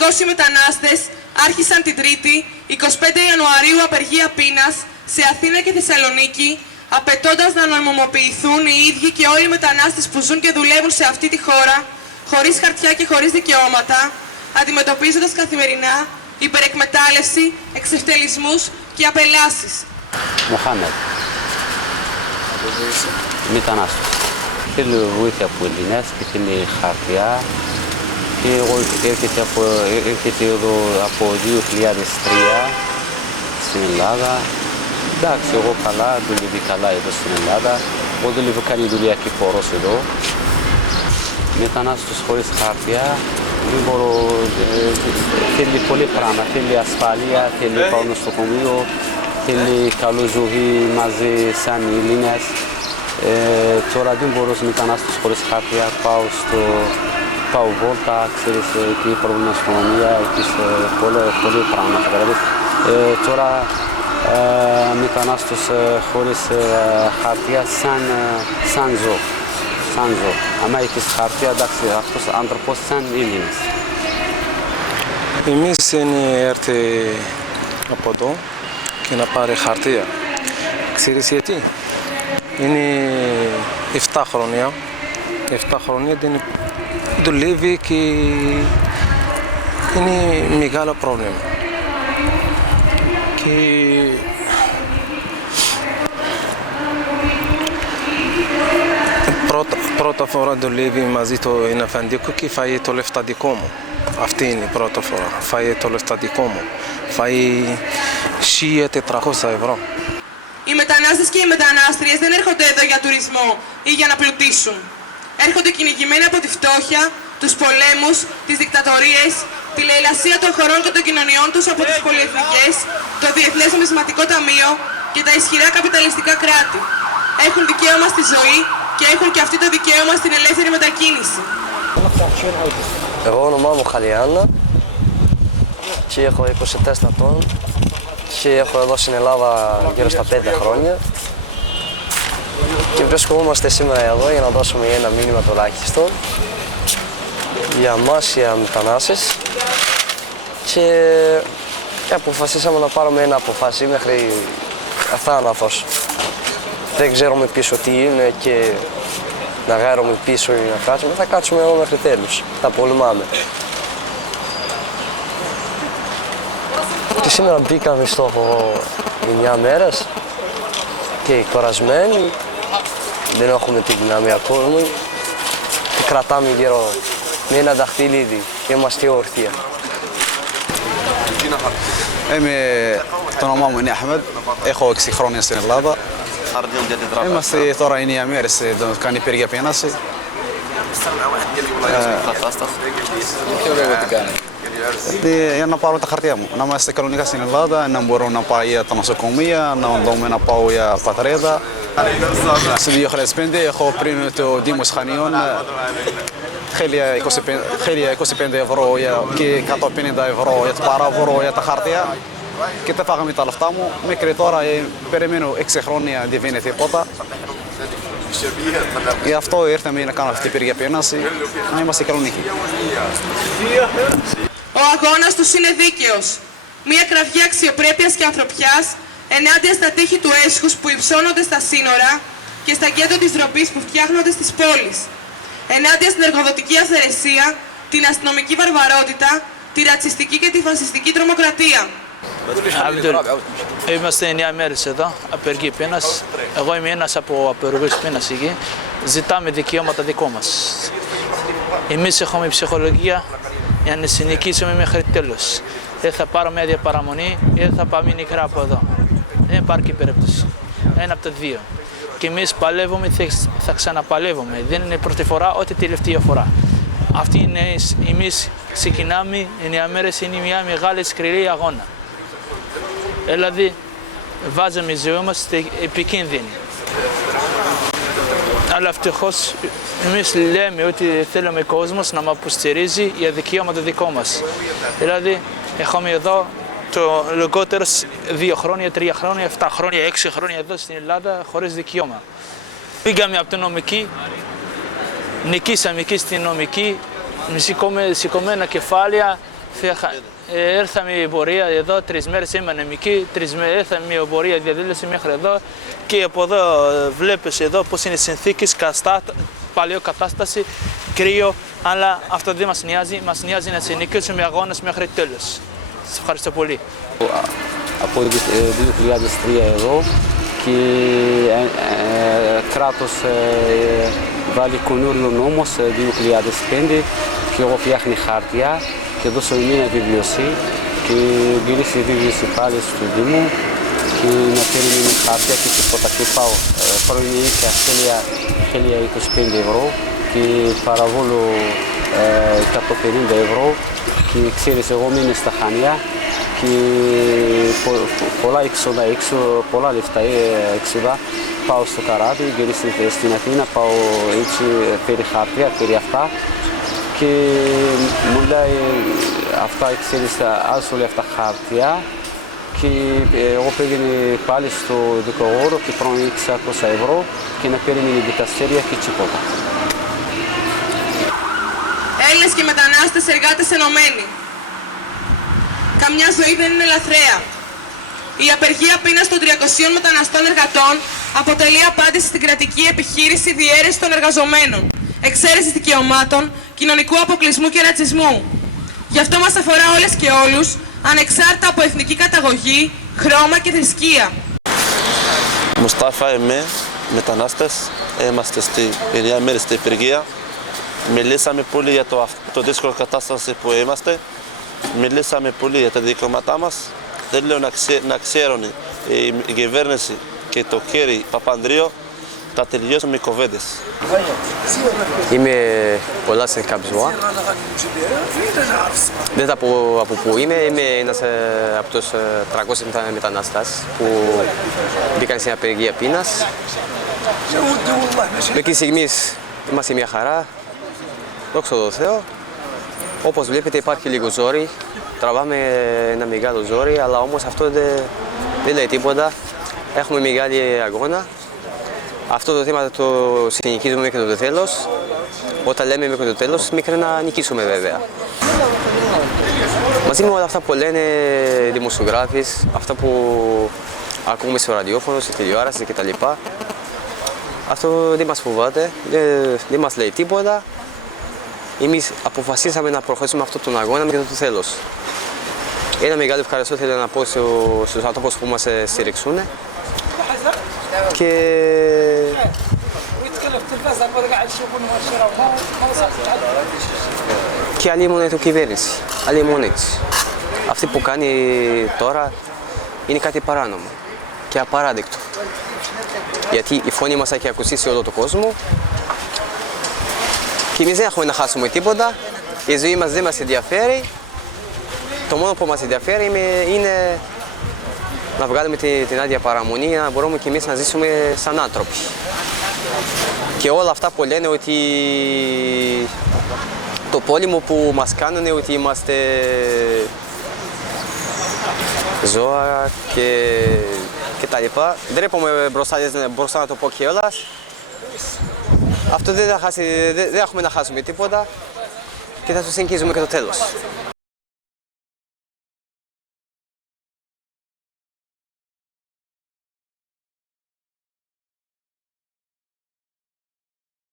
500 μετανάστες άρχισαν την Τρίτη, 25 Ιανουαρίου, απεργία πείνας σε Αθήνα και Θεσσαλονίκη, απαιτώντας να νομιμοποιηθούν οι ίδιοι και όλοι οι μετανάστες που ζουν και δουλεύουν σε αυτή τη χώρα, χωρίς χαρτιά και χωρίς δικαιώματα, αντιμετωπίζοντας καθημερινά υπερεκμετάλλευση, εξευτελισμούς και απελάσεις. Μοχάμετ. Μετανάστες. Θέλει βοήθεια από Ελληνές και θέλει χαρτιά. Και εγώ έρχεται εδώ από 2003 στην Ελλάδα. Εντάξει, εγώ καλά, δουλεύει καλά εδώ στην Ελλάδα. Εγώ δουλεύω, κάνει δουλειά και χώρος εδώ. Μετανάστες χωρίς χαρτιά, δεν μπορώ, θέλει πολύ πράγμα. Θέλει ασφάλεια, θέλει πάω στο νοσοκομείο, θέλει καλή ζωή μαζί σαν Έλληνες. Τώρα δεν μπορώ σε μετανάστες χωρίς χαρτιά, πάω βόλτα, ξέρεις, εκεί πρόβλημα αστυνομία, εκεί πολλοί πράγματα. Τώρα μετανάστες χωρίς χαρτιά σαν ζώο. Άμα έχεις χαρτιά, εντάξει, αυτός ο άνθρωπος σαν Έλληνες. Εμείς είναι έρθει από εδώ και να πάρει χαρτιά. Ξέρεις γιατί? Είναι 7 χρόνια. 7 χρόνια δεν δουλεύει και είναι μεγάλο πρόβλημα. Και πρώτα φορά δουλεύει μαζί το ένα αφεντικό και φάει το λεφτά δικό μου. Αυτή είναι η πρώτη φορά. Φάει το λεφτά δικό μου. Φάει 1.400 ευρώ. Οι μετανάστες και οι μετανάστριες δεν έρχονται εδώ για τουρισμό ή για να πλουτίσουν. Έρχονται κυνηγημένοι από τη φτώχεια, τους πολέμους, τις δικτατορίες, τη λαιλασία των χωρών και των κοινωνιών τους από τις πολυεθνικές, το Διεθνές Νομισματικό Ταμείο και τα ισχυρά καπιταλιστικά κράτη. Έχουν δικαίωμα στη ζωή και έχουν και αυτοί το δικαίωμα στην ελεύθερη μετακίνηση. Εγώ ονομάζομαι Χαλιάννα και έχω 24 ετών και έχω εδώ στην Ελλάδα γύρω στα 5 χρόνια και βρισκόμαστε σήμερα εδώ για να δώσουμε ένα μήνυμα τουλάχιστον για μας, για μετανάστες και αποφασίσαμε να πάρουμε ένα αποφάση μέχρι θάνατος. Δεν ξέρουμε πίσω τι είναι και να γάρουμε πίσω ή να κάτσουμε, θα κάτσουμε εδώ μέχρι τέλους, θα πολεμάμε. Και σήμερα μπήκαμε στο 9 μέρες και κορασμένοι, δεν έχουμε την δύναμη ακόμη και κρατάμε γύρω με ένα δαχτυλίδι, είμαστε όρθια. Το όνομά μου είναι Αχμέτ, έχω 6 χρόνια στην Ελλάδα. Είμαστε τώρα 9 μέρες, κάνει υπεργία πείναση. Ποιο λόγο την κάνει? Για να πάρω τα χαρτιά μου, να είμαστε κανονικά στην Ελλάδα, να μπορώ να πάω για τα νοσοκομεία, να δούμε να πάω για πατρίδα. Στο 2005 έχω πριν το Δήμος Χανίων 1.025 ευρώ και 150 ευρώ για το παράβορο για τα χαρτιά και τα φάγαμε τα λεφτά μου. Μέχρι τώρα περιμένω 6 χρόνια, δεν βγαίνει τίποτα. Γι' αυτό ήρθαμε να κάνουμε αυτή την υπεργία πείναση, να είμαστε κανονικοί. Ο αγώνας τους είναι δίκαιος. Μια κραυγή αξιοπρέπειας και ανθρωπιάς ενάντια στα τείχη του έσχους που υψώνονται στα σύνορα και στα γκέτο της ντροπής που φτιάχνονται στις πόλεις. Ενάντια στην εργοδοτική αυθαιρεσία, την αστυνομική βαρβαρότητα, τη ρατσιστική και τη φασιστική τρομοκρατία. Είμαστε 9 μέρες εδώ, απεργή πείνας. Εγώ είμαι ένας από απεργούς πείνας εκεί. Ζητάμε δικαιώματα δικό μας. Εμείς έχουμε ψυχολογία για να συνεχίσουμε μέχρι τέλος. Δεν θα πάρουμε άδεια παραμονή ή δεν θα πάμε νικρά από εδώ. Δεν υπάρχει περίπτωση. Ένα από τα δύο. Και εμείς παλεύουμε, θα ξαναπαλεύουμε. Δεν είναι πρώτη φορά, ούτε τελευταία φορά. Αυτή είναι, εμείς ξεκινάμε, 9 μέρες είναι μια μεγάλη σκληρή αγώνα. Δηλαδή, βάζαμε ζωή μας επικίνδυνη. Αλλά ευτυχώς εμείς λέμε ότι θέλουμε ο κόσμος να μας υποστηρίζει για δικαιώματα δικό μας. Δηλαδή, έχουμε εδώ το λιγότερο 2 χρόνια, 3 χρόνια, 7 χρόνια, 6 χρόνια εδώ στην Ελλάδα χωρίς δικαίωμα. Πήγαμε από την νομική, νικήσαμε εκεί στην νομική, με σηκωμένα κεφάλια, Ήρθαμε η πορεία εδώ, 3 μέρες ήμουν εκεί, ήρθαμε μια πορεία διαδήλωση μέχρι εδώ και από εδώ βλέπεις εδώ πώς είναι οι συνθήκες, παλαιό κατάσταση, κρύο, αλλά αυτό δεν μας νοιάζει να συνεχίσουμε αγώνες μέχρι τέλος. Σας ευχαριστώ πολύ. Από 2003 εδώ και κράτος βάλει καινούριο νόμος 2005 και εγώ φτιάχνει χάρτια και δώσω μια επιβίωση και γύρισε η επιβίωση πάλι στο Δήμο και να παίρνει μια χάρτια και τίποτα και πάω προημιήκα 1025 ευρώ και παραβόλω 150 ευρώ και ξέρεις εγώ μείνω στα Χανιά και πολλά έξοδα, πολλά λεφτά έξοδα. Πάω στο καράβι, γυρίστε στην Αθήνα, πάω έτσι, φέρει χαρτιά, φέρει αυτά και μου λέει αυτά, ξέρεις, άσχολοι αυτά χαρτιά και εγώ πήγαινε πάλι στο δικηγόρο και παίρνει 600 ευρώ και να παίρνει η δικαστήρια και τίποτα. Έλληνες και μετανάστες εργάτες ενωμένοι. Καμιά ζωή δεν είναι λαθρέα. Η απεργία πείνας των 300 μεταναστών εργατών αποτελεί απάντηση στην κρατική επιχείρηση διαίρεση των εργαζομένων, εξαίρεση δικαιωμάτων, κοινωνικού αποκλεισμού και ρατσισμού. Γι' αυτό μας αφορά όλες και όλους, ανεξάρτητα από εθνική καταγωγή, χρώμα και θρησκεία. Μουστάφα, είμαι μετανάστες. Είμαστε στη μια μέρη στην απεργία. Μιλήσαμε πολύ για το δύσκολο κατάσταση που είμαστε. Μιλήσαμε πολύ για τα δικαιώματά μας. Θέλω να ξέρουν η κυβέρνηση και το κέρι Παπανδρέου θα τελειώσουν οι κοβέντες. Είμαι ο Λάσεν Καμπζουά. Δεν θα πω από πού είμαι. Είμαι ένας από τους 300 μετανάστες που μπήκαν στην απεργία πείνας. Μέχρι στιγμής είμαστε μια χαρά. Δόξα τω Θεώ. Όπως βλέπετε υπάρχει λίγο ζόρι. Τραβάμε ένα μεγάλο ζόρι, αλλά όμως αυτό δεν λέει τίποτα. Έχουμε μεγάλη αγώνα. Αυτό το θέμα το συνεχίζουμε μέχρι το τέλος. Όταν λέμε μέχρι το τέλος, μέχρι να νικήσουμε βέβαια. Μαζί με όλα αυτά που λένε οι δημοσιογράφοι, αυτά που ακούμε στο ραδιόφωνο, στη τηλεόραση κτλ. Αυτό δεν μας φοβάται, δεν μας λέει τίποτα. Εμείς αποφασίσαμε να προχωρήσουμε αυτόν τον αγώνα μέχρι το τέλος. Ένα μεγάλο ευχαριστώ θέλω να πω στους ανθρώπους που μας στηρίξουν και άλλη μόνο η κυβέρνηση, άλλη μόνο έτσι. Αυτή που κάνει τώρα είναι κάτι παράνομο και απαράδεκτο. Γιατί η φωνή μας έχει ακουστεί σε όλο τον κόσμο και εμείς δεν έχουμε να χάσουμε τίποτα, η ζωή μας δεν μας ενδιαφέρει. Το μόνο που μας ενδιαφέρει είναι να βγάλουμε την άδεια παραμονή, να μπορούμε και εμείς να ζήσουμε σαν άνθρωποι. Και όλα αυτά που λένε ότι το πόλεμο που μας κάνουν ότι είμαστε ζώα και τα λοιπά. Ντρέπομαι μπροστά να το πω κιόλας. Αυτό δεν έχουμε να χάσουμε τίποτα και θα το συνεχίζουμε και το τέλος.